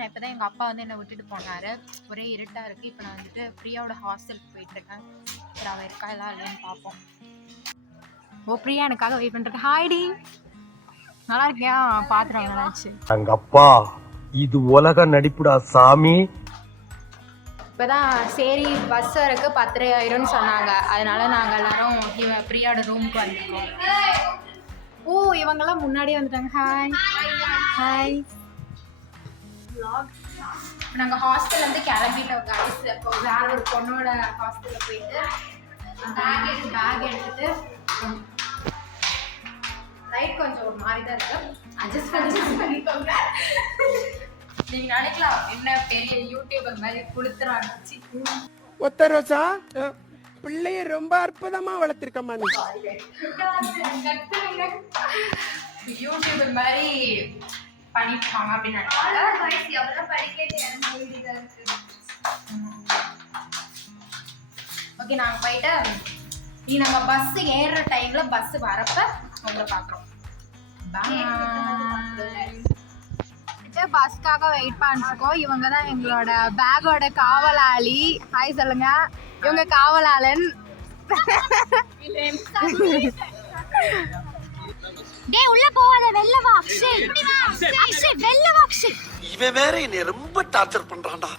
நான் இப்போ தான் எங்கள் அப்பா வந்து என்னை விட்டுட்டு போனார். ஒரே இருட்டாக இருக்குது. இப்போ நான் வந்துட்டு பிரியாவோட ஹாஸ்டலுக்கு போயிட்டுருக்கேன். சரி அவள் இருக்கா எல்லாம் இல்லைன்னு பார்ப்போம். ஓ பிரியா எனக்காக வெயிட் பண்ணுறேன். ஹாய்டி, நல்லா இருக்கியா? பார்த்துட்டு நல்லாச்சு. எங்கள் அப்பா இது உலக நடிப்புடா சாமி. இப்போதான் சரி பஸ் வரக்கு 10:30 ஆயிரும்னு சொன்னாங்க. அதனால நாங்கள் எல்லாரும் பிரியாவோட ரூமுக்கு வந்துருக்கோம். ஓ இவங்கெல்லாம் முன்னாடியே வந்துட்டாங்க. Hi hi. நாங்கள் ஹாஸ்டல் வந்து கிளம்பிட்டோம் கைஸ். இப்போ வேற ஒரு பொண்ணோட ஹாஸ்டலில் போயிட்டு பேக் எடுத்துட்டு ரைட் கொஞ்சம் ஒரு மாதிரி தான் இருக்கு. அட்ஜஸ்ட் பண்ணிக்கோங்க. நீங்க நினைக்கலாம் என்ன பெரிய யூடியூபர் மாதிரி குடுத்துறாச்சு. ஒத்த ரோசா பிள்ளைய ரொம்ப அற்புதமா வளர்த்திருக்கம்மா நீ. யூடியூபர் மாதிரி பண்ணிருக்காங்க அப்படின்னு ஓகே நாங்க போயிட்டு நீ நம்ம பஸ் ஏறுற டைம்ல பஸ் வரப்ப உங்களை பாக்குறோம். பஸ்க்காக வெயிட் பண்ணிருக்கோம். இவங்க தான் எங்களோட பேக்கோட காவலாளி. ஹாய் சொல்லுங்க. இவங்க காவலாளன். டேய் உள்ள போவாத, வெளில வா அக்ஷய். அக்ஷய் வெளில வா அக்ஷய். இவன் வேற என்னை ரொம்ப டார்ச்சர் பண்றான்டா.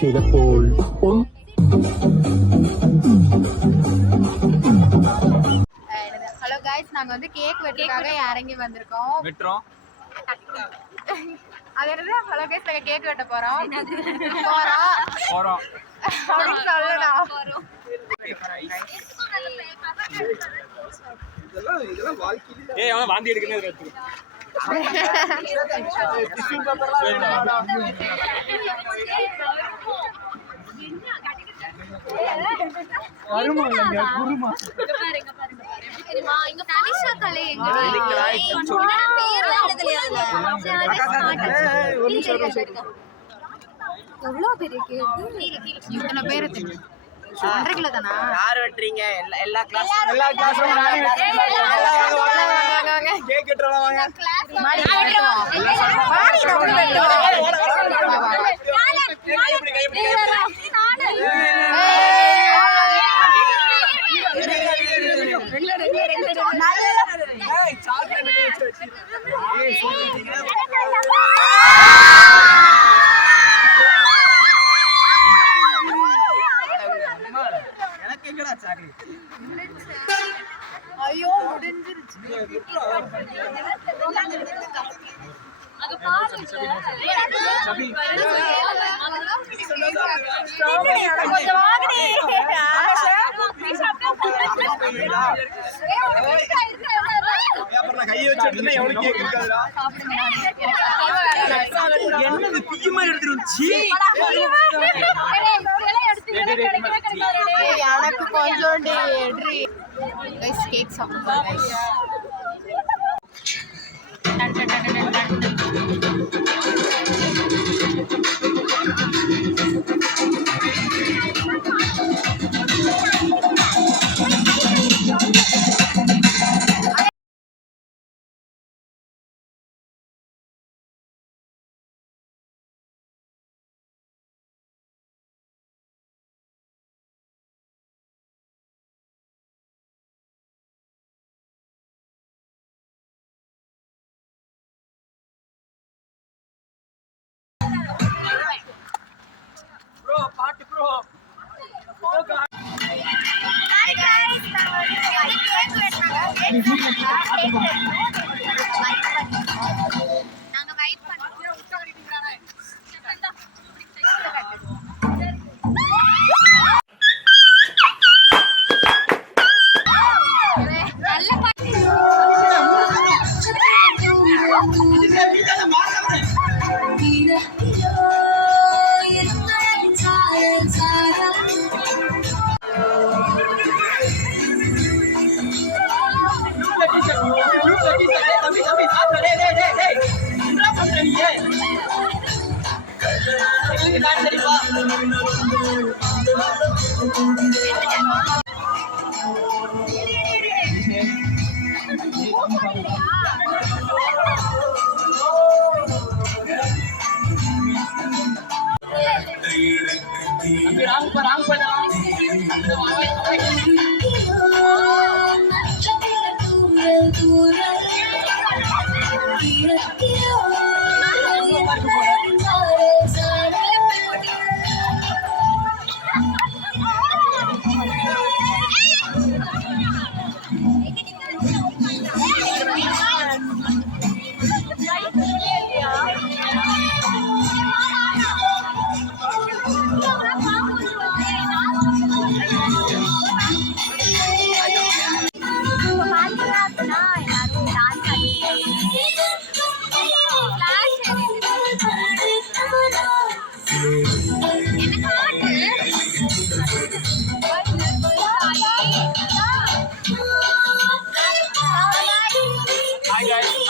ചിലപ്പോൾ ஹலோ கைஸ், நாங்க வந்து கேக் வெட்டுறதுக்காக இறங்கி வந்திருக்கோம். வெட்டுறோம். அது என்னது? ஹலோ கைஸ், நாங்க கேக் வெட்ட போறோம். போறோம் அப்படி சொல்லடா. ஏய் அவன் வாந்தி எடுக்கனே எவ்வளவு பெரிய கேக். இத்தனை பேரு 1.5 கிலோ தானா? யார் வெட்றீங்க? எல்லா கிளாஸும் கேக் வெட்றலாம் வாங்க. மாடி வெட்டுவோம். ஐயோ முடிஞ்சிருச்சு. கையை வச்சு எவ்வளவு கேக் இருக்காதுடா. என்னது பிய மாதிரி எடுத்துருச்சு. எனக்கு கொஞ்சம் கேக் சாப்பிடுவோம். நாங்க வைப் பண்றோம். நல்ல பாட்டு.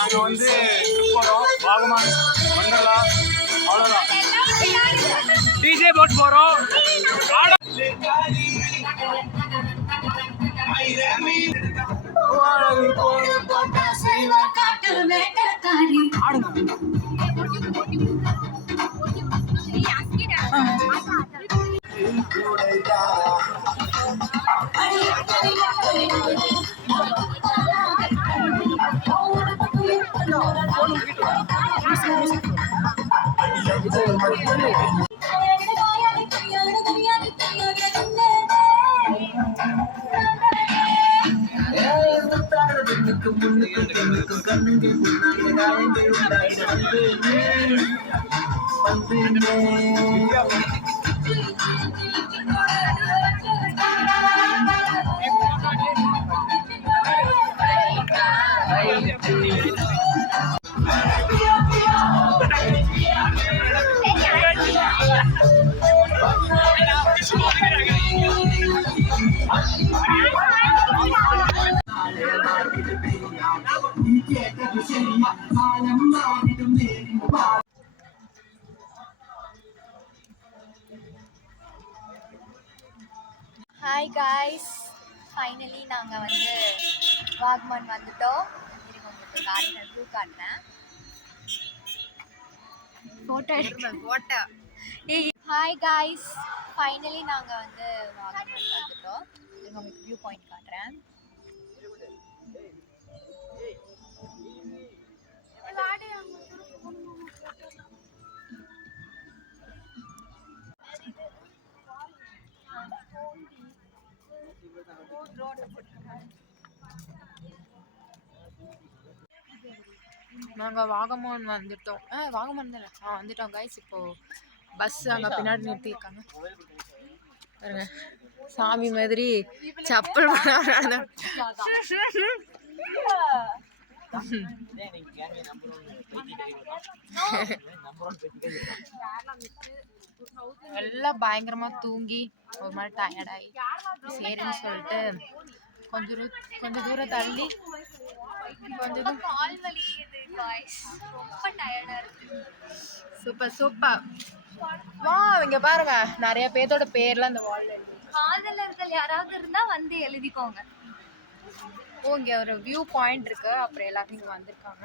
நாங்க வந்து போறோம் வாகமான் மண்டலா அவ்வளோதான். டிஜே போட் போறோம். ஹாய் காய்ஸ், ஃபைனலி நாங்கள் வந்து வாகமான் வந்துட்டோம். இருங்க உங்களுக்கு காட்டுறேன், வியூ காட்டுறேன். ஃபோட்டோ எடுக்கிறேன் ஃபோட்டோ. ஹாய் காய்ஸ், ஃபைனலி நாங்கள் வந்து வாகமான் வந்துட்டோம். இருங்க உங்களுக்கு வியூ பாயிண்ட் காட்டுறேன். நாங்கள் வாகமான் வந்துட்டோம். வாகமான் தானே? வந்துட்டோம் கைஸ். இப்போது பஸ் அங்கே பின்னாடி நிறுத்தியிருக்காங்க பாருங்க. சாமி மாதிரி சப்பல் எல்லாம் பயங்கரமா தூங்கி ஒரு மாதிரி டயர்டாகி சரின்னு சொல்லிட்டு கொஞ்சம் தூரம் தள்ளி கொஞ்சம் கால் வலிக்குது காய்ஸ், ரொம்ப டயர்டா இருக்கு. சூப்பர் வா இங்க பாருங்க, நிறைய பேர்த்தோட பேர்லாம் இந்த வால்ல இருக்கு. காதலர்கள் யாராவது இருந்தா வந்து எழுதிக்கோங்க. இங்க ஒரு வியூ பாயிண்ட் இருக்கு, அப்புறம் எல்லாரும் இங்க வந்திருக்காங்க.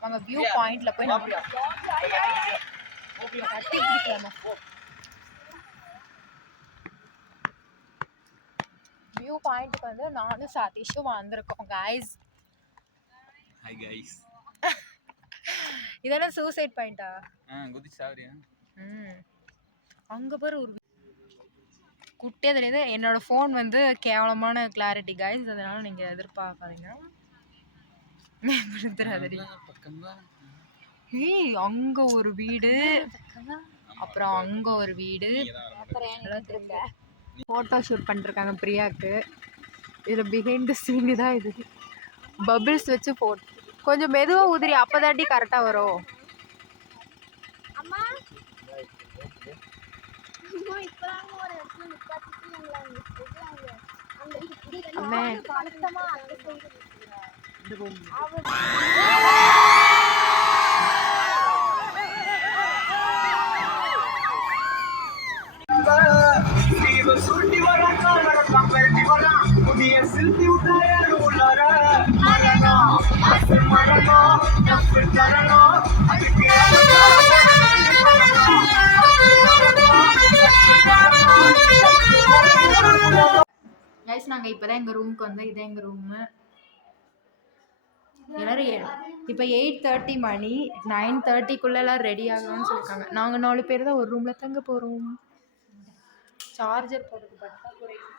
அவங்க வியூ பாயிண்ட்ல போய் நம்ம கட்டி பிடிக்கலாமா? வியூ பாயிண்ட்டுக்கு வந்து நானும் சதீஷும் வந்திருக்கோம் கைஸ். Hi guys. இதெல்லாம் சூசைட் பாயிண்டா? குதிச்சு சாவறியா? அங்க பாரு ஒரு குட்டியாக தெரியுது. என்னோடய ஃபோன் வந்து கேவலமான கிளாரிட்டி கைஸ், அதனால் நீங்கள் எதிர்பார்க்காதீங்க. ஏய் அங்கே ஒரு வீடு, அப்புறம் அங்கே ஒரு வீடு, ஃபோட்டோ ஷூட் பண்ணிருக்காங்க பிரியாவுக்கு. இதில் பிஹைண்ட் த சீனு தான் இது. பபிள்ஸ் வச்சு போட்டு கொஞ்சம் மெதுவாக உதிரி, அப்போ தாண்டி கரெக்டாக வரும். அம்மா கைஸ், நாங்கள் இப்போ தான் எங்கள் ரூமுக்கு வந்தோம். இதே எங்கள் ரூமு. எல்லோரும் இப்போ 8:30 மணி, 9:30 எல்லாம் ரெடி ஆகலாம்னு சொல்லியிருக்காங்க. நாங்கள் 4 பேர் தான் ஒரு ரூமில் தங்க போகிறோம். சார்ஜர் போடுறது பார்த்தா குறையும்.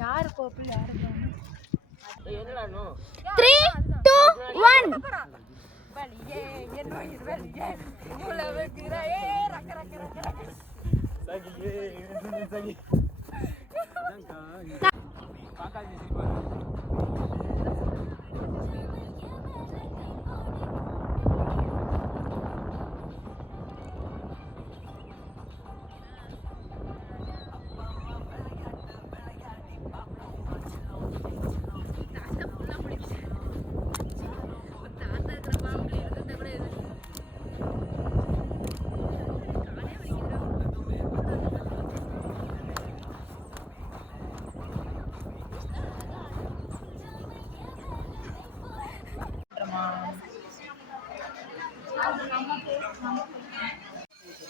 யாரு பர்பிள் யாரு 3 2 1 வெளியே என் உயிர் வெளியே உலவுகிறாயே ரக்க ரக்க ரக்க ரக்க சகியே சகி காக்காஜி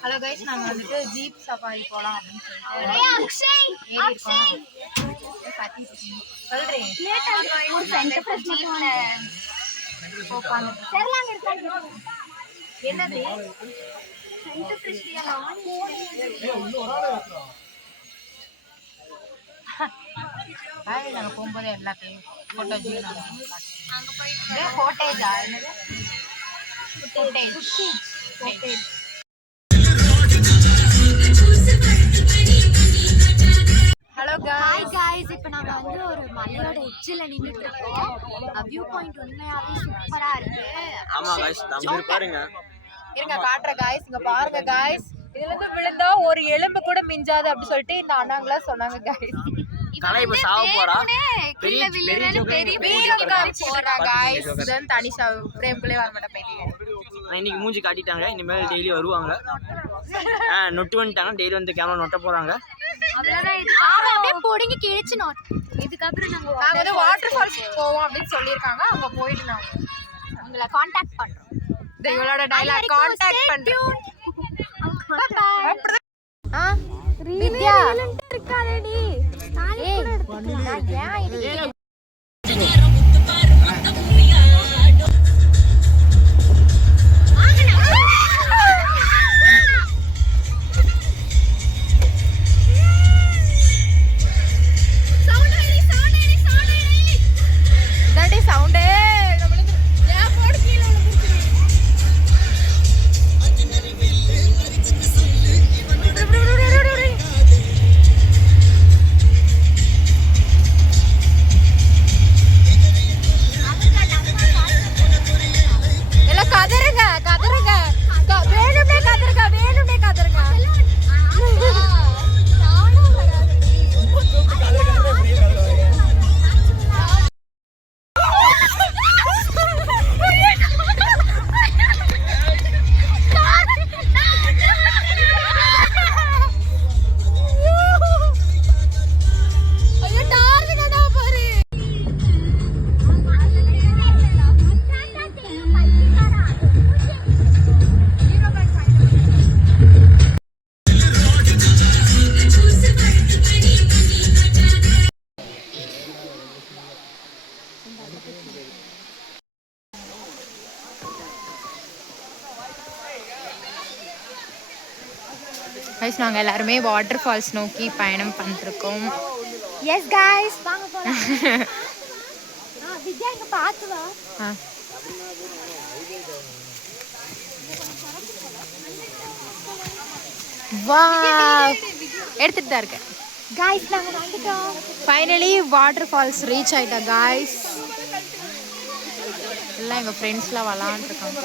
ஹலோ கைஸ், நாங்கள் வந்துட்டு ஜீப் சஃபாரி போகலாம் அப்படின்னு சொல்லிட்டு ஏறி இருக்கோம். என்னது நாங்கள் போகும்போது எல்லாத்தையும் ஃபோட்டோ ஃபோட்டேஜா ஃபோட்டேஜ். ஹலோ ஹாய் गाइस, இப்போ நாங்க வந்து ஒரு மலையோட எட்ஜ்ல நின்னுட்டு இருக்கோம். வியூ பாயிண்ட் உண்மையாவே சூப்பரா இருக்கு. ஆமா गाइस, நம்ம பாருங்க. இருங்க காட்டுறேன் गाइस, இங்க பாருங்க गाइस. இதுல இருந்து விழுந்தா ஒரு எலும்பு கூட மிஞ்சாது அப்படி சொல்லிட்டு இந்த அண்ணாங்களா சொன்னாங்க गाइस. கலை இப்ப சாவ போறா. பெரிய பெரிய போறா गाइस. இதன் தனி பிரேம்குள்ளே வர மாட்டே பையன். இன்னைக்கு மூஞ்சி காட்டிட்டாங்க. இனிமேல் டெய்லி வருவாங்க. நொட்டு வந்துட்டாங்க. டெய்லி வந்து கேமரா நொட்ட போறாங்க. அவ்வளவுதான். இது அப்படியே போடிங்க கிழிச்சு நோட். இதுக்கப்புறம் நாங்க வந்து வாட்டர் ஃபால்ஸ் போவோம் அப்படின்னு சொல்லியிருக்காங்க. அங்க போயிட்டு நாங்க உங்களை காண்டாக்ட் பண்றோம். இவளோட டயலாக் காண்டாக்ட் பண்றோம். வித்யா இருக்காதடி. ஏய் நான் ஏன் இடி கைஸ் நாங்கள் எல்லாருமே வாட்டர் ஃபால்ஸ் நோக்கி பயணம் பண்ணிருக்கோம். எஸ் கைஸ் வாங்க போலாம். வித்யா இங்க பாத்து வா. வாவ் எடுத்துட்டு தான் இருக்கேன். கைஸ் நாங்க வந்துட்டோம். ஃபைனலி வாட்டர் ஃபால்ஸ் ரீச் ஆயிட்டோம் கைஸ். எல்லாம் எங்கள் ஃப்ரெண்ட்ஸ்லாம் விளாண்டுருக்காங்க.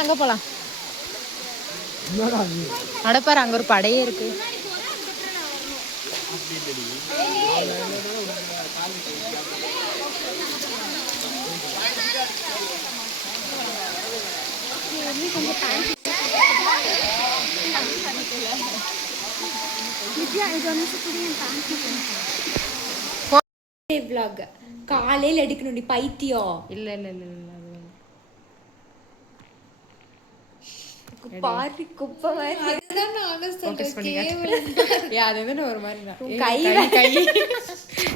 அங்க போலாம். அடப்பாரு அங்க ஒரு படையே இருக்கு. vlog காலையில எடுக்கணும்டி பைத்தியம். இல்ல இல்ல இல்ல இல்ல பாரு குப்பை மாதிரி. அதுதான் நானும் சொல்றேன். அது வந்து ஒரு மாதிரி தான் கை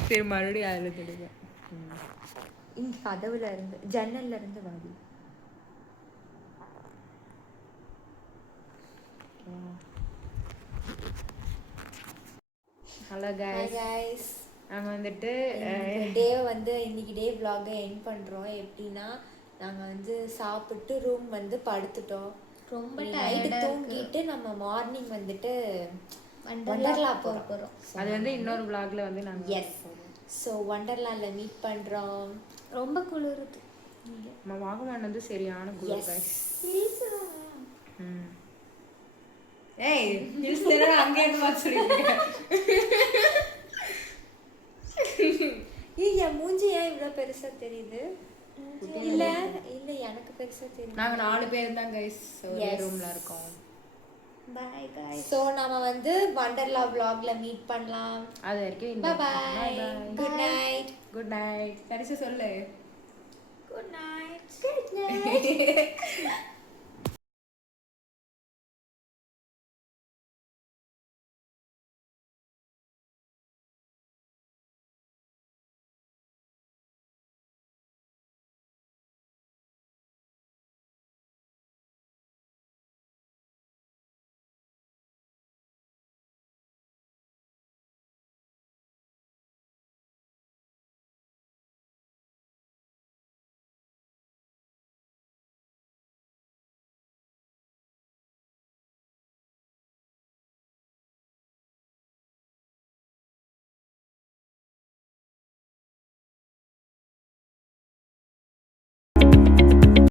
சரி மறுபடியும் அதுல தெரியுது. இங்க கதவுல இருந்து ஜன்னல்ல இருந்து வாடி. ஹலோ கைஸ் நாங்கள் வந்துட்டு டே வந்து இன்னைக்கு டே vlog எண்ட் பண்ணுறோம். எப்படின்னா நாங்கள் வந்து சாப்பிட்டு ரூம் வந்து படுத்துட்டோம். ரொம்ப நைட்டு தூங்கிட்டு நம்ம மார்னிங் வந்துட்டு வண்டர்லா போக போகிறோம். அது வந்து இன்னொரு vlogல வந்து நாங்கள் எஸ் ஸோ வண்டர்லாவில் மீட் பண்ணுறோம். ரொம்ப குளிருது. நம்ம வாகமான் வந்து சரியான குளிர் கைஸ். ஏய் ஹில்ஸ் தெரியல அங்க என்ன மாதிரி சொல்றீங்க? ஏய் என் மூஞ்சி ஏன் இவ்வளோ பெருசா தெரியுது? இல்ல இல்ல எனக்கு பெருசா தெரியுது. நாங்க 4 பேர் தான் கைஸ் ஒரே ரூம்ல இருக்கோம். Bye guys. சோ நாம வந்து வண்டர்லா vlogல மீட் பண்ணலாம். அது வரைக்கும் bye bye. Good night. Good night. சரிசு சொல்லு. Good night. Good night.